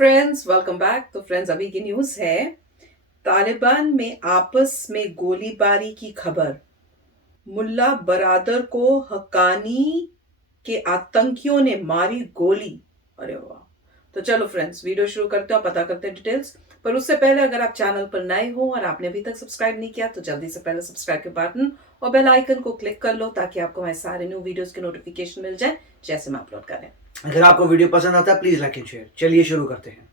Friends, welcome back. तो friends, अभी की न्यूज़ है, तालिबान में आपस में गोलीबारी की खबर। मुल्ला बरादर को हक्कानी के आतंकियों ने मारी गोली। अरे वाह। तो चलो फ्रेंड्स, वीडियो शुरू करते हैं और पता करते हैं डिटेल्स। पर उससे पहले अगर आप चैनल पर नए हो और आपने अभी तक सब्सक्राइब नहीं किया तो जल्दी से पहले सब्सक्राइब के बटन और बेल आइकन को क्लिक कर लो ताकि आपको हमारे सारे न्यू वीडियोस के नोटिफिकेशन मिल जाए जैसे हम अपलोड करें। अगर आपको वीडियो पसंद आता है प्लीज लाइक एंड शेयर। चलिए शुरू करते हैं।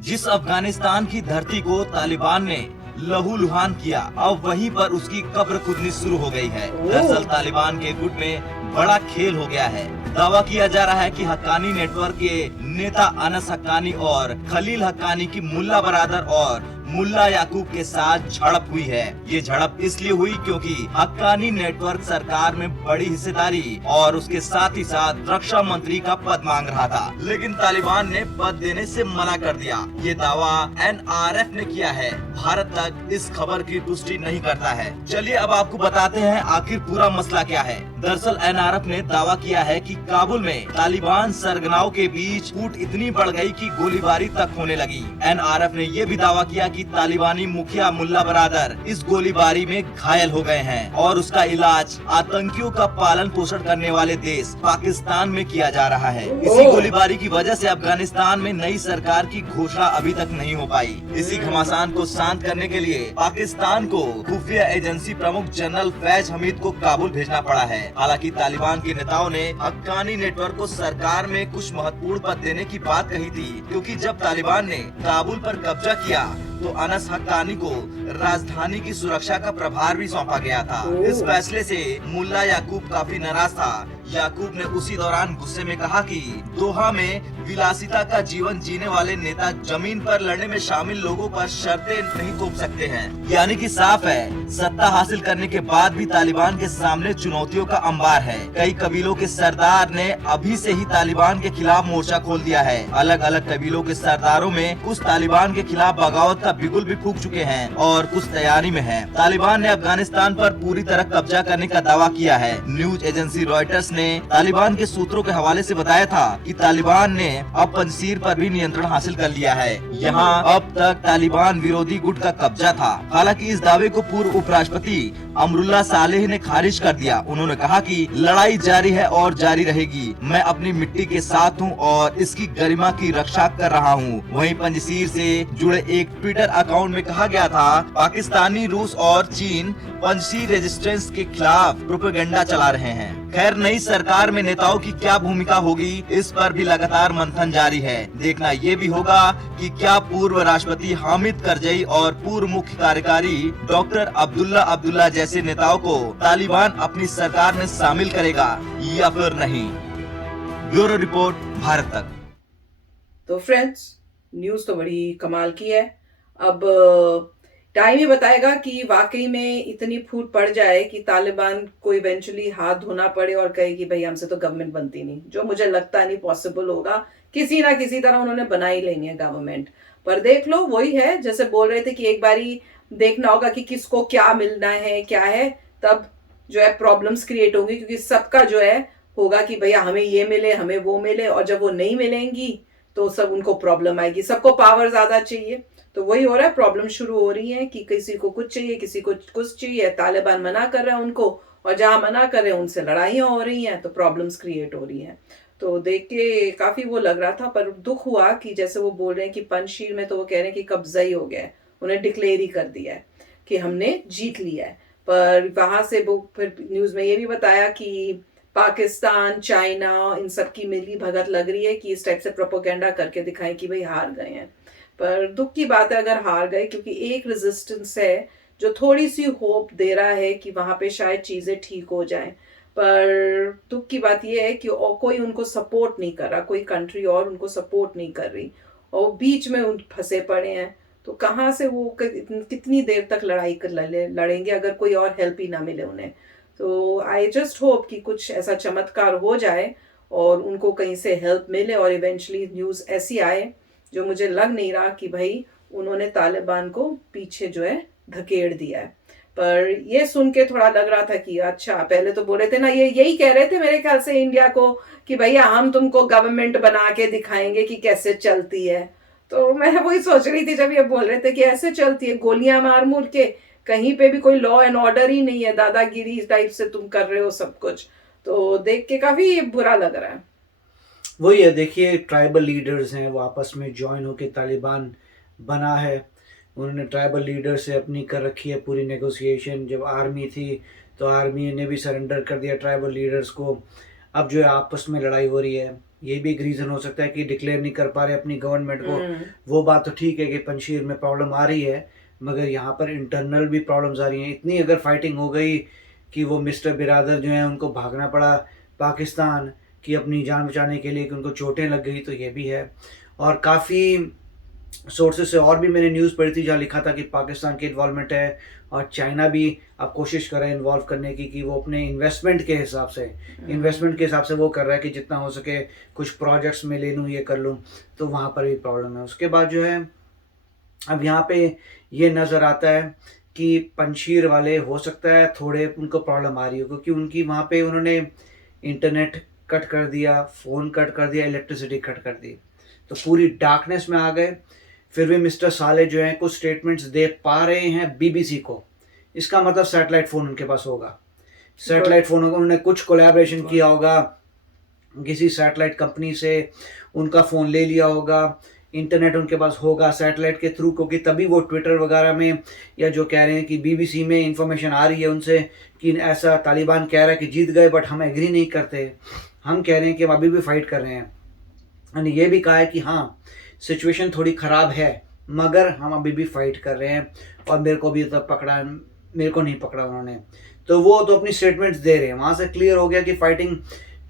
जिस अफगानिस्तान की धरती को तालिबान ने लहूलुहान किया, अब वहीं पर उसकी कब्र खुदनी शुरू हो गई है। दरअसल तालिबान के गुट में बड़ा खेल हो गया है। दावा किया जा रहा है कि हक्कानी नेटवर्क के नेता अनस हक्कानी और खलील हक्कानी की मुल्ला बरादर और मुल्ला याकूब के साथ झड़प हुई है। ये झड़प इसलिए हुई क्योंकि हक्कानी नेटवर्क सरकार में बड़ी हिस्सेदारी और उसके साथ ही साथ रक्षा मंत्री का पद मांग रहा था, लेकिन तालिबान ने पद देने से मना कर दिया। ये दावा एनआरएफ ने किया है। भारत तक इस खबर की पुष्टि नहीं करता है। चलिए अब आपको बताते हैं आखिर पूरा मसला क्या है। दरअसल एनआरएफ ने दावा किया है कि काबुल में तालिबान सरगनाओं के बीच फूट इतनी बढ़ गई कि गोलीबारी तक होने लगी। एनआरएफ ने ये भी दावा किया कि तालिबानी मुखिया मुल्ला बरादर इस गोलीबारी में घायल हो गए हैं और उसका इलाज आतंकियों का पालन पोषण करने वाले देश पाकिस्तान में किया जा रहा है। इसी गोलीबारी की वजह से अफगानिस्तान में नई सरकार की घोषणा अभी तक नहीं हो पाई। इसी घमासान को शांत करने के लिए पाकिस्तान को खुफिया एजेंसी प्रमुख जनरल फैज हमीद को काबुल भेजना पड़ा है। हालांकि तालिबान के नेताओं ने हक्कानी नेटवर्क को सरकार में कुछ महत्वपूर्ण पद देने की बात कही थी, क्योंकि जब तालिबान ने काबुल पर कब्जा किया तो अनस हक्कानी को राजधानी की सुरक्षा का प्रभार भी सौंपा गया था। इस फैसले से मुल्ला याकूब काफी नाराज था। याकूब ने उसी दौरान गुस्से में कहा कि दोहा में विलासिता का जीवन जीने वाले नेता जमीन पर लड़ने में शामिल लोगों पर शर्तें नहीं थोप सकते हैं। यानी कि साफ है, सत्ता हासिल करने के बाद भी तालिबान के सामने चुनौतियों का अंबार है। कई कबीलों के सरदार ने अभी से ही तालिबान के खिलाफ मोर्चा खोल दिया है। अलग अलग कबीलों के सरदारों में कुछ तालिबान के खिलाफ बगावत का बिगुल भी फूंक चुके हैं और कुछ तैयारी में हैं। तालिबान ने अफगानिस्तान पर पूरी तरह कब्जा करने का दावा किया है। न्यूज एजेंसी रॉयटर्स ने तालिबान के सूत्रों के हवाले से बताया था कि तालिबान ने अब पंजशीर पर भी नियंत्रण हासिल कर लिया है। यहाँ अब तक तालिबान विरोधी गुट का कब्जा था। हालांकि इस दावे को पूर्व उपराष्ट्रपति अमरुल्लाह सालेह ने खारिज कर दिया। उन्होंने कहा कि लड़ाई जारी है और जारी रहेगी। मैं अपनी मिट्टी के साथ हूँ और इसकी गरिमा की रक्षा कर रहा हूँ। वहीं पंजशीर से जुड़े एक ट्विटर अकाउंट में कहा गया था, पाकिस्तानी, रूस और चीन पंजशीर रेजिस्टेंस के खिलाफ प्रोपेगेंडा चला रहे हैं। खैर, नई सरकार में नेताओं की क्या भूमिका होगी, इस पर भी लगातार मंथन जारी है। देखना ये भी होगा कि क्या पूर्व राष्ट्रपति हामिद करजई और पूर्व मुख्य कार्यकारी डॉक्टर अब्दुल्ला जैसे नेताओं को तालिबान अपनी सरकार में शामिल करेगा या फिर नहीं। ब्यूरो रिपोर्ट, भारत तक। तो फ्रेंड्स, न्यूज़ तो बड़ी कमाल की है। अब टाइम ही बताएगा कि वाकई में इतनी फूट पड़ जाए कि तालिबान को इवेंचुअली हाथ धोना पड़े और कहे कि भाई हमसे तो गवर्नमेंट बनती नहीं, जो मुझे लगता नहीं पॉसिबल होगा। किसी ना किसी तरह उन्होंने बना ही लेंगे गवर्नमेंट। पर देख लो, वही है जैसे बोल रहे थे कि एक बारी देखना होगा कि किसको क्या मिलना है, क्या है, तब जो है प्रॉब्लम्स क्रिएट होंगी, क्योंकि सबका जो है होगा कि भैया हमें ये मिले, हमें वो मिले, और जब वो नहीं मिलेंगी तो सब उनको प्रॉब्लम आएगी। सबको पावर ज्यादा चाहिए, तो वही हो रहा है। प्रॉब्लम शुरू हो रही है कि किसी को कुछ चाहिए, किसी को कुछ चाहिए। तालिबान मना कर रहा है उनको, और जहां मना कर रहे हैं उनसे लड़ाइयां हो रही हैं, तो प्रॉब्लम्स क्रिएट हो रही हैं। तो देख के काफी वो लग रहा था, पर दुख हुआ कि जैसे वो बोल रहे हैं कि पंजशीर में तो वो कह रहे हैं कि कब्जा ही हो गया है, उन्हें डिक्लेयर ही कर दिया है कि हमने जीत लिया है। पर वहां से वो फिर न्यूज में ये भी बताया कि पाकिस्तान, चाइना, इन सब की मिली भगत लग रही है कि इस टाइप से प्रोपोगेंडा करके दिखाएं कि भाई हार गए हैं। पर दुख की बात है अगर हार गए, क्योंकि एक रेजिस्टेंस है जो थोड़ी सी होप दे रहा है कि वहां पे शायद चीजें ठीक हो जाएं। पर दुख की बात यह है कि और कोई उनको सपोर्ट नहीं कर रहा, कोई कंट्री और उनको सपोर्ट नहीं कर रही, और बीच में उन फंसे पड़े हैं। तो कहाँ से वो कितनी देर तक लड़ाई लड़ेंगे अगर कोई और हेल्प ही ना मिले उन्हें। तो आई जस्ट होप कि कुछ ऐसा चमत्कार हो जाए और उनको कहीं से हेल्प मिले और इवेंचुअली न्यूज़ ऐसी आए, जो मुझे लग नहीं रहा कि भाई उन्होंने तालिबान को पीछे जो है धकेड़ दिया है। पर ये सुन के थोड़ा लग रहा था कि अच्छा, पहले तो बोले थे ना, ये यही कह रहे थे मेरे ख्याल से इंडिया को कि भैया हम तुमको गवर्नमेंट बना के दिखाएंगे कि कैसे चलती है। तो मैं वही सोच रही थी जब ये बोल रहे थे कि ऐसे चलती है, गोलियां मार मुर के, कहीं पे भी कोई लॉ एंड ऑर्डर ही नहीं है, दादागिरी टाइप से तुम कर रहे हो सब कुछ। तो देख के काफी बुरा लग रहा है। वही है, देखिए ट्राइबल लीडर्स हैं वो आपस में ज्वाइन होकर तालिबान बना है। उन्होंने ट्राइबल लीडर से अपनी कर रखी है पूरी नेगोशिएशन। जब आर्मी थी तो आर्मी ने भी सरेंडर कर दिया ट्राइबल लीडर्स को। अब जो है आपस में लड़ाई हो रही है। ये भी एक रीज़न हो सकता है कि डिक्लेयर नहीं कर पा रहे अपनी गवर्नमेंट को। वो बात तो ठीक है कि पंजशीर में प्रॉब्लम आ रही है, मगर यहाँ पर इंटरनल भी प्रॉब्लम्स आ रही हैं। इतनी अगर फाइटिंग हो गई कि वो मिस्टर बिरादर जो हैं उनको भागना पड़ा पाकिस्तान कि अपनी जान बचाने के लिए, कि उनको चोटें लग गई, तो ये भी है। और काफ़ी सोर्सेज से और भी मैंने न्यूज़ पढ़ी थी जहाँ लिखा था कि पाकिस्तान की इन्वॉल्वमेंट है और चाइना भी अब कोशिश कर रहा है इन्वॉल्व करने की, कि वो अपने इन्वेस्टमेंट के हिसाब से वो कर रहा है कि जितना हो सके कुछ प्रोजेक्ट्स में ले लूँ, ये कर लूँ। तो वहाँ पर भी प्रॉब्लम है। उसके बाद जो है अब यहाँ पे ये नज़र आता है कि पंजशीर वाले हो सकता है थोड़े उनको प्रॉब्लम आ रही हो, क्योंकि उनकी वहाँ पे उन्होंने इंटरनेट कट कर दिया, फ़ोन कट कर दिया, इलेक्ट्रिसिटी कट कर दी, तो पूरी डार्कनेस में आ गए। फिर भी मिस्टर साले जो हैं कुछ स्टेटमेंट्स दे पा रहे हैं बीबीसी को। इसका मतलब सैटेलाइट फ़ोन उनके पास होगा, सैटेलाइट फ़ोन होगा। उन्होंने कुछ कोलैबोरेशन किया होगा किसी सैटेलाइट कंपनी से, उनका फ़ोन ले लिया होगा, इंटरनेट उनके पास होगा सैटेलाइट के थ्रू, क्योंकि तभी वो ट्विटर वगैरह में या जो कह रहे हैं कि बीबीसी में इंफॉर्मेशन आ रही है उनसे कि ऐसा तालिबान कह रहा है कि जीत गए, बट हम एग्री नहीं करते, हम कह रहे हैं कि हम अभी भी फाइट कर रहे हैं। और ये भी कहा है कि हाँ सिचुएशन थोड़ी ख़राब है मगर हम अभी भी फाइट कर रहे हैं और मेरे को नहीं पकड़ा उन्होंने। तो वो तो अपनी स्टेटमेंट्स दे रहे हैं। वहाँ से क्लियर हो गया कि फाइटिंग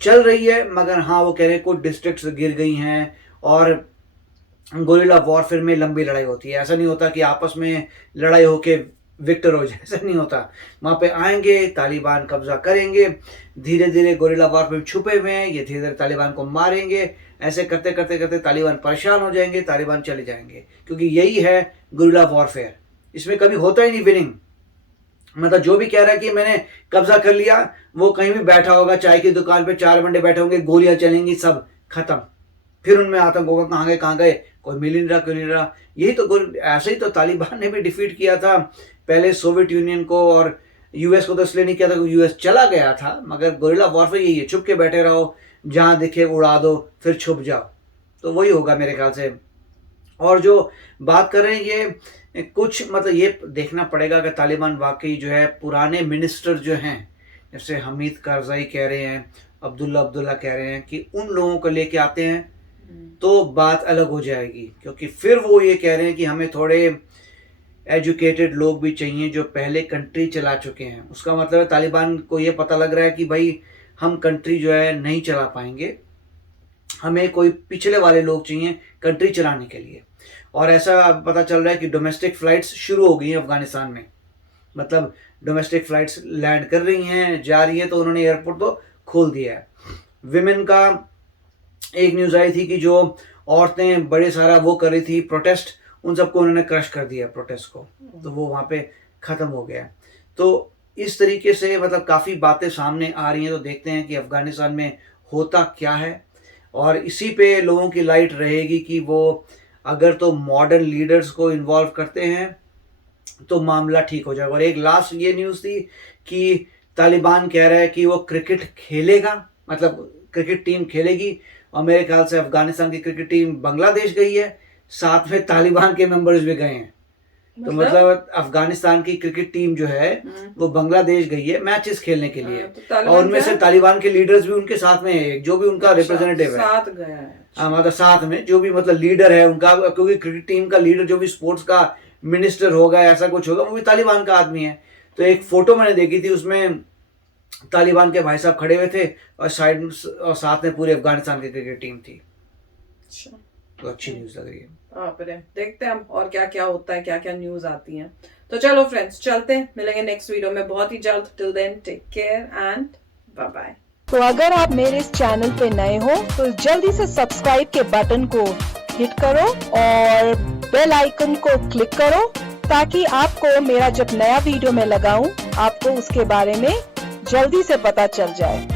चल रही है, मगर हाँ वो कह रहे हैं कुछ डिस्ट्रिक्ट्स गिर गई हैं और गोरिल्ला वॉरफेयर में लंबी लड़ाई होती है। ऐसा नहीं होता कि आपस में लड़ाई होके विक्टर हो जाए, ऐसा नहीं होता। वहाँ पे आएंगे, तालिबान कब्जा करेंगे, धीरे धीरे गोरिल्ला वॉरफेयर छुपे हुए हैं, ये धीरे धीरे तालिबान को मारेंगे। ऐसे करते करते करते तालिबान परेशान हो जाएंगे, तालिबान चले जाएंगे, क्योंकि यही है गोरिल्ला वॉरफेयर। इसमें कभी होता ही नहीं विनिंग। मतलब जो भी कह रहा है कि मैंने कब्जा कर लिया, वो कहीं भी बैठा होगा चाय की दुकान पे, 4 बंदे बैठे होंगे, गोलियां चलेंगी, सब खत्म। फिर उनमें आतंक होगा, कहाँ गए, कोई मिल नहीं रहा, क्यों नहीं रहा। यही तो ऐसे ही तो तालिबान ने भी डिफीट किया था पहले सोवियत यूनियन को, और यूएस को तो इसलिए नहीं किया था क्योंकि यूएस चला गया था। मगर गोरिल्ला वॉरफेयर यही है, छुप के बैठे रहो, जहाँ दिखे उड़ा दो, फिर छुप जाओ। तो वही होगा मेरे ख्याल से। और जो बात कर रहे हैं ये कुछ, मतलब ये देखना पड़ेगा कि तालिबान वाकई जो है पुराने मिनिस्टर जो हैं, जैसे हमीद कारज़ाई कह रहे हैं, अब्दुल्ला कह रहे हैं कि उन लोगों को लेके आते हैं तो बात अलग हो जाएगी। क्योंकि फिर वो ये कह रहे हैं कि हमें थोड़े एजुकेटेड लोग भी चाहिए जो पहले कंट्री चला चुके हैं। उसका मतलब है तालिबान को ये पता लग रहा है कि भाई हम कंट्री जो है नहीं चला पाएंगे, हमें कोई पिछले वाले लोग चाहिए कंट्री चलाने के लिए। और ऐसा पता चल रहा है कि डोमेस्टिक फ़्लाइट्स शुरू हो गई हैं अफ़गानिस्तान में। मतलब डोमेस्टिक फ़्लाइट्स लैंड कर रही हैं, जा रही हैं, तो उन्होंने एयरपोर्ट तो खोल दिया है। विमेन का एक न्यूज़ आई थी कि जो औरतें बड़े सारा वो कर रही थी प्रोटेस्ट, उन सबको उन्होंने क्रश कर दिया प्रोटेस्ट को, तो वो वहाँ पे ख़त्म हो गया। तो इस तरीके से मतलब काफ़ी बातें सामने आ रही हैं। तो देखते हैं कि अफ़गानिस्तान में होता क्या है, और इसी पे लोगों की लाइट रहेगी कि वो अगर तो मॉडर्न लीडर्स को इन्वॉल्व करते हैं तो मामला ठीक हो जाएगा। और एक लास्ट ये न्यूज़ थी कि तालिबान कह रहा है कि वो क्रिकेट खेलेगा, मतलब क्रिकेट टीम खेलेगी। और मेरे ख्याल से अफ़गानिस्तान की क्रिकेट टीम बांग्लादेश गई है, साथ में तालिबान के मेंबर्स भी गए हैं। तो मतलब अफ़गानिस्तान की क्रिकेट टीम जो है वो बांग्लादेश गई है मैचेस खेलने के लिए, और उनमें से तालिबान के लीडर्स भी उनके साथ में है, जो भी उनका रिप्रेजेंटेटिव है साथ गया है। हाँ, मतलब साथ में जो भी मतलब लीडर है उनका, क्योंकि क्रिकेट टीम का लीडर जो भी स्पोर्ट्स का मिनिस्टर होगा, ऐसा कुछ होगा, वो भी तालिबान का आदमी है। तो एक फोटो मैंने देखी थी, उसमें तालिबान के भाई साहब खड़े हुए थे और साइड और साथ में पूरी अफगानिस्तान की क्रिकेट टीम थी। तो अच्छी न्यूज़ लग रही है। देखते हैं हम और क्या क्या होता है, क्या क्या न्यूज आती हैं। तो चलो फ्रेंड्स, चलते हैं, मिलेंगे नेक्स्ट वीडियो में बहुत ही जल्द। Till then take care and bye bye. तो अगर आप मेरे इस चैनल पे नए हो तो जल्दी से सब्सक्राइब के बटन को हिट करो और बेल आइकन को क्लिक करो ताकि आपको मेरा जब नया वीडियो मैं लगाऊं आपको उसके बारे में जल्दी से पता चल जाए।